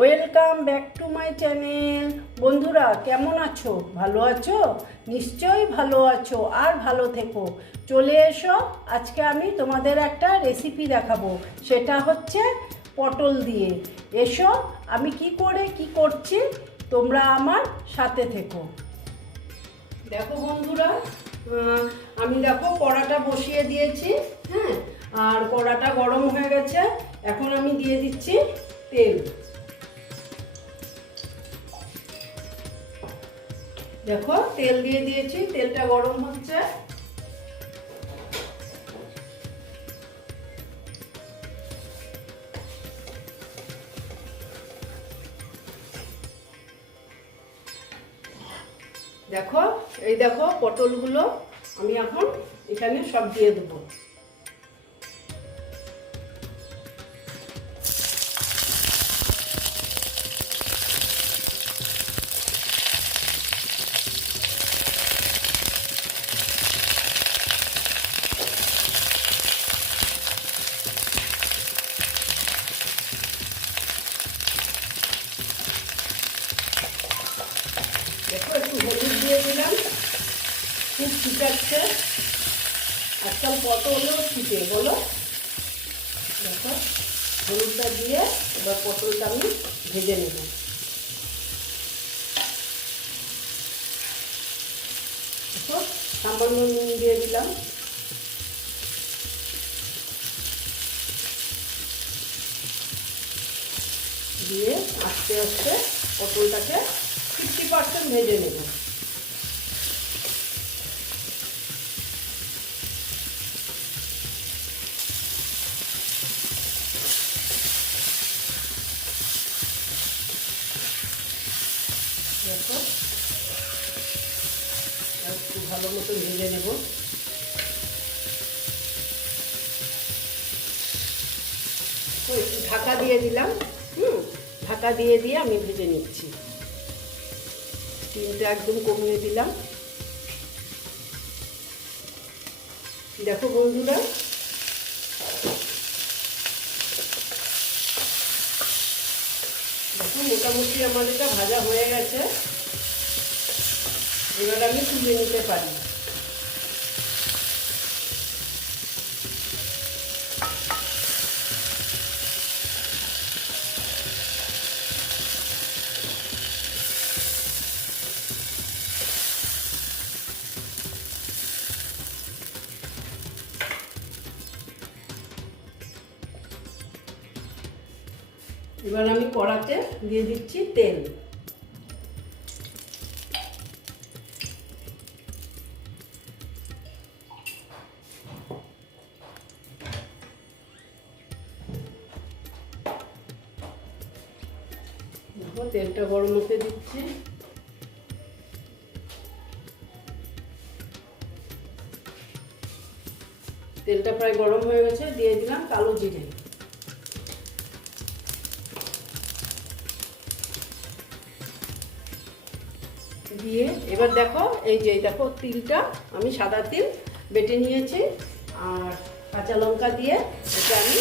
Welcome back to my channel বন্ধুরা, কেমন আছো? ভালো আছো? নিশ্চয়ই ভালো আছো আর ভালো থেকো। চলে এসো, আজকে আমি তোমাদের একটা রেসিপি দেখাবো। সেটা হচ্ছে পটল দিয়ে। এসো, আমি কি করে কি করছি, তোমরা আমার সাথে থেকো। দেখো বন্ধুরা আমি দেখো কড়াটা বসিয়ে দিয়েছি হ্যাঁ? আর কড়াটা গরম হয়ে গেছে। এখন আমি দিয়ে দিচ্ছি তেল। দেখো, তেল দিয়ে দিয়েছি, তেলটা গরম হচ্ছে। দেখো, এই দেখো পটলগুলো আমি এখন এখানে সব দিয়ে দেবো। ছিটাচ্ছে আজকাল হলেও ছিটে, বলো? দেখো, হলুদটা দিয়ে এবার পটলটা আমি ভেজে নেব। সামান্য নুন দিয়ে দিলাম। দিয়ে আস্তে আস্তে পটলটাকে ফিফটি পার্সেন্ট ভেজে নেব। দেখো একটু ভালো মতো ভেজে নেব। একটু ঢাকা দিয়ে দিলাম, হুম, ঢাকা দিয়ে দিয়ে আমি ভেজে নিচ্ছি। স্টিমটা একদম কমিয়ে দিলাম। দেখো বন্ধুরা দেখো মোটামুটি আমার এটা ভাজা হয়ে গেছে। এবার আমি তুলে নিতে পারি। এবার আমি কড়াতে দিয়ে দিচ্ছি তেল। তেলটা গরম হতে দিচ্ছি। তেলটা প্রায় গরম হয়ে গেছে, দিয়ে দিলাম কালো জিরে। দিয়ে, এবার দেখো, এই যে দেখো, তিলটা, আমি সাদা তিল বেটে নিয়েছি, আর কাঁচা লঙ্কা দিয়ে এটা আমি।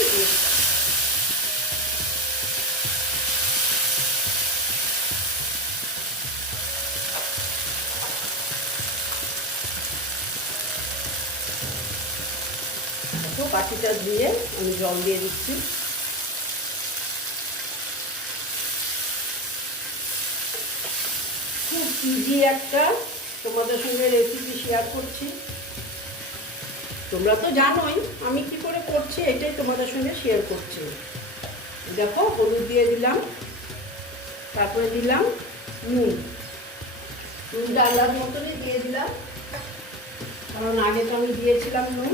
বাটিটা দিয়ে আমি জল দিয়ে দিচ্ছি খুব ইজি একটা, তোমাদের সঙ্গে রেসিপি শেয়ার করছি। তোমরা তো জানোই, আমি কি করে করছি এটাই তোমাদের সঙ্গে শেয়ার করছি। দেখো, হলুদ দিয়ে দিলাম, তারপরে দিলাম নুন। নুনটা আলাদা মতনই দিয়ে দিলাম, কারণ আগে তো আমি দিয়েছিলাম নুন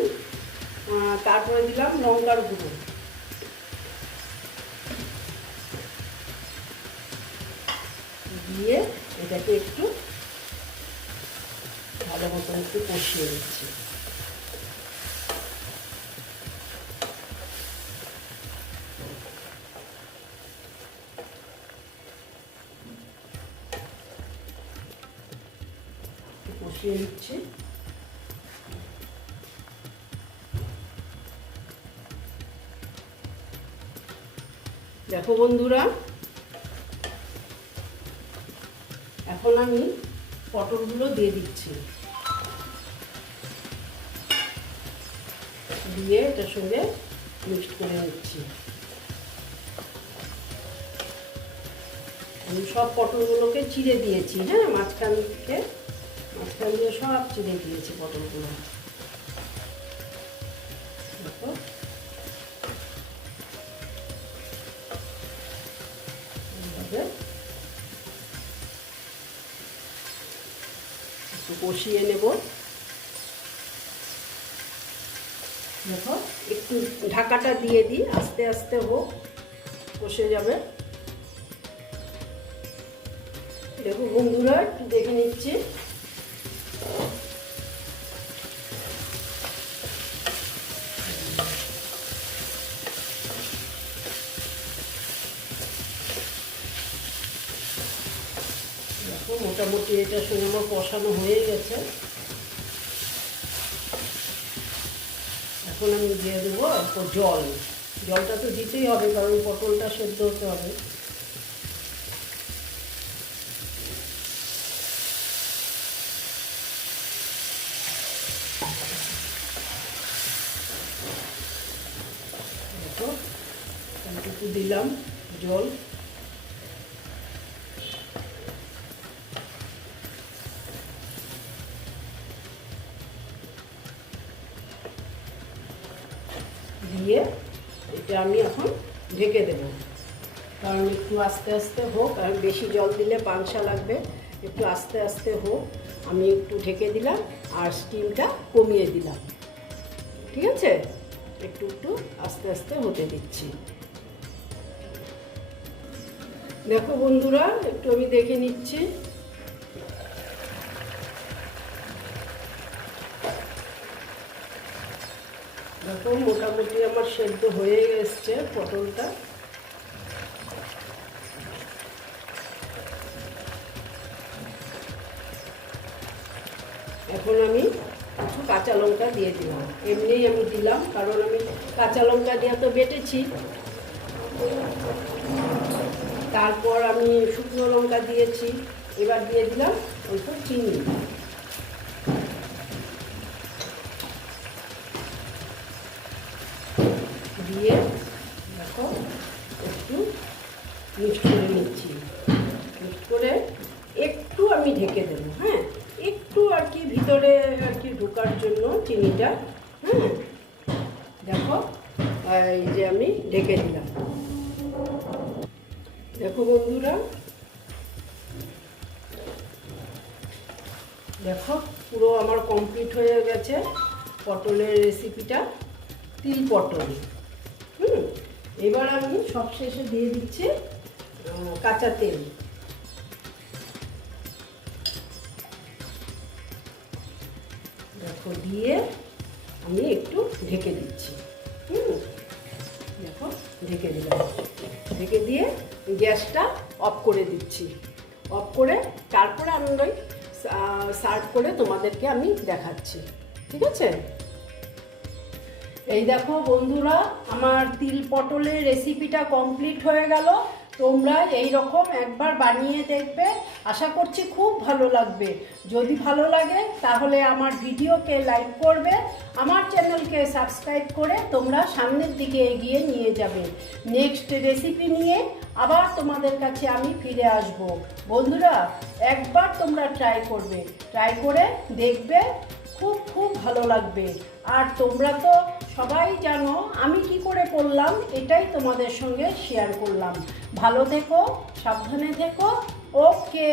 তারপরে দিলাম লঙ্কার গুঁড়ো। দিয়ে এটাকে একটু ভালো মতন একটু কষিয়ে দিচ্ছি কষিয়ে দিচ্ছি দেখো বন্ধুরা এখন আমি পটলগুলো দিয়ে দিচ্ছি। দিয়ে এটার সঙ্গে মিক্সড করে নিচ্ছি। আমি সব পটলগুলোকে চিড়ে দিয়েছি হ্যাঁ? মাঝখান থেকে, মাঝখান দিয়ে সব চিড়ে দিয়েছি পটলগুলো। কষিয়ে নেব। দেখো, একটু ঢাকাটা দিয়ে দিই, আস্তে আস্তে হোক কষে যাবে। দেখো বন্ধুরা, একটু দেখে নিচ্ছি দেখো মোটামুটি এটার সঙ্গে আমার কষানো হয়ে গেছে? এখন আমি দিয়ে দেবো অল্প জল। জলটা তো দিতেই হবে, কারণ পটলটা সেদ্ধ হতে হবে। দিলাম জল। এটা আমি এখন ঢেকে দেব। কারণ একটু আস্তে আস্তে হোক, আর বেশি জল দিলে পাংসা লাগবে। একটু আস্তে আস্তে হোক, আমি একটু ঢেকে দিলাম আর স্টিমটা কমিয়ে দিলাম। ঠিক আছে? একটু একটু আস্তে আস্তে হতে দিচ্ছি। দেখো বন্ধুরা, একটু আমি দেখে নিচ্ছি। দেখো মোটামুটি আমার সেদ্ধ হয়ে এসছে পটলটা। এখন আমি কিছু কাঁচা লঙ্কা দিয়ে দিলাম। এমনিই আমি দিলাম, কারণ আমি কাঁচা লঙ্কা দিয়ে তো বেটেছি। তারপর আমি শুকনো লঙ্কা দিয়েছি, এবার দিয়ে দিলাম অল্প চিনি দিয়ে দেখো একটু মিক্সড করে নিচ্ছি মিক্সড করে একটু আমি ঢেকে দেবো হ্যাঁ একটু আর কি ভিতরে ঢোকার জন্য চিনিটা হ্যাঁ দেখো, এই যে আমি ঢেকে দিলাম। দেখো বন্ধুরা, দেখো, পুরো আমার কমপ্লিট হয়ে গেছে পটলের রেসিপিটা তিল পটল, হুম? এবার আমি সবশেষে দিয়ে দিচ্ছি কাঁচা তেল। দেখো, দিয়ে আমি একটু ঢেকে দিচ্ছি। হুম? দেখো, ঢেকে দিলাম। ঢেকে দিয়ে গ্যাসটা অফ করে দিচ্ছি। অফ করে তারপরে আমি ওই সার্ভ করে তোমাদেরকে আমি দেখাচ্ছি। ঠিক আছে? এই দেখো বন্ধুরা, আমার তিল পটলের রেসিপিটা কমপ্লিট হয়ে গেল। তোমরা এই রকম একবার বানিয়ে দেখবে। আশা করছি খুব ভালো লাগবে। যদি ভালো লাগে, তাহলে আমার ভিডিওকে লাইক করবে, আমার চ্যানেলকে সাবস্ক্রাইব করে তোমরা সামনের দিকে এগিয়ে নিয়ে যাবে। নেক্সট রেসিপি নিয়ে আবার তোমাদের কাছে আমি ফিরে আসব। বন্ধুরা, একবার তোমরা ট্রাই করবে। ট্রাই করে দেখবে খুব খুব ভালো লাগবে। আর তোমরা তো সবাই জানো আমি কি করে করলাম, এটাই তোমাদের সঙ্গে শেয়ার করলাম। ভালো থেকো, সাবধানে থেকো। ওকে